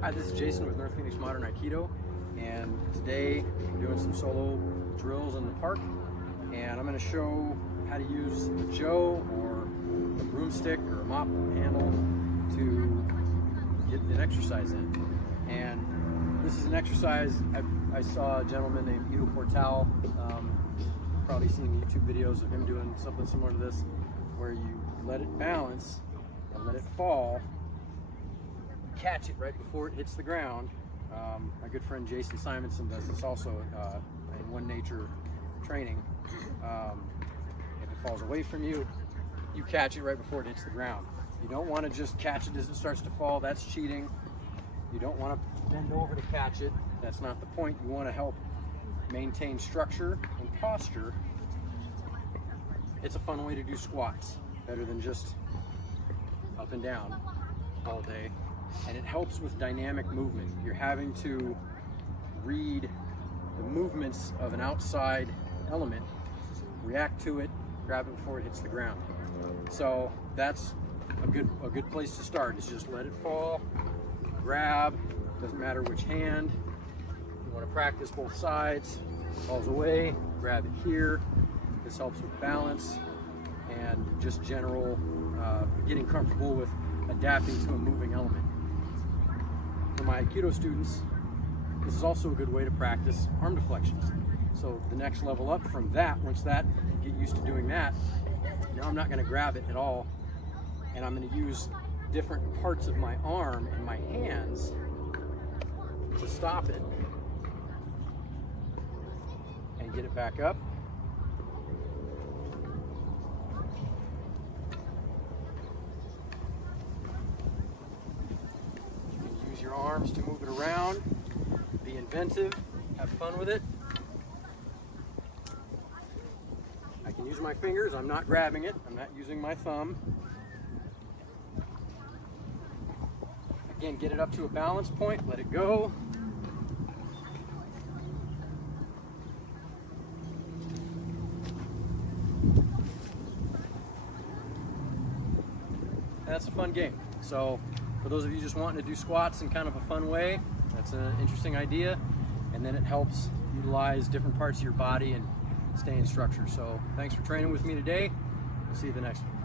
Hi, this is Jason with North Phoenix Modern Aikido, and today I'm doing some solo drills in the park, and I'm going to show how to use a Joe or a broomstick or a mop handle to get an exercise in. And this is an exercise I saw a gentleman named Ido Portal, probably seen YouTube videos of him doing something similar to this, where you let it balance and let it fall, catch it right before it hits the ground. My good friend Jason Simonson does this also in One Nature training. If it falls away from you, you catch it right before it hits the ground. You don't want to just catch it as it starts to fall. That's cheating. You don't want to bend over to catch it. That's not the point. You want to help maintain structure and posture. It's a fun way to do squats, better than just up and down all day. And it helps with dynamic movement. You're having to read the movements of an outside element, react to it, grab it before it hits the ground. So that's a good place to start, is just let it fall, grab, doesn't matter which hand. You want to practice both sides. Falls away, grab it here. This helps with balance and just general getting comfortable with adapting to a moving element. For my Aikido students, this is also a good way to practice arm deflections. So the next level up from that, once that, get used to doing that, now I'm not going to grab it at all, and I'm going to use different parts of my arm and my hands to stop it and get it back up. Your arms to move it around, be inventive, have fun with it. I can use my fingers, I'm not grabbing it, I'm not using my thumb. Again, get it up to a balance point, let it go. That's a fun game. So for those of you just wanting to do squats in kind of a fun way, that's an interesting idea. And then it helps utilize different parts of your body and stay in structure. So thanks for training with me today. We'll see you the next one.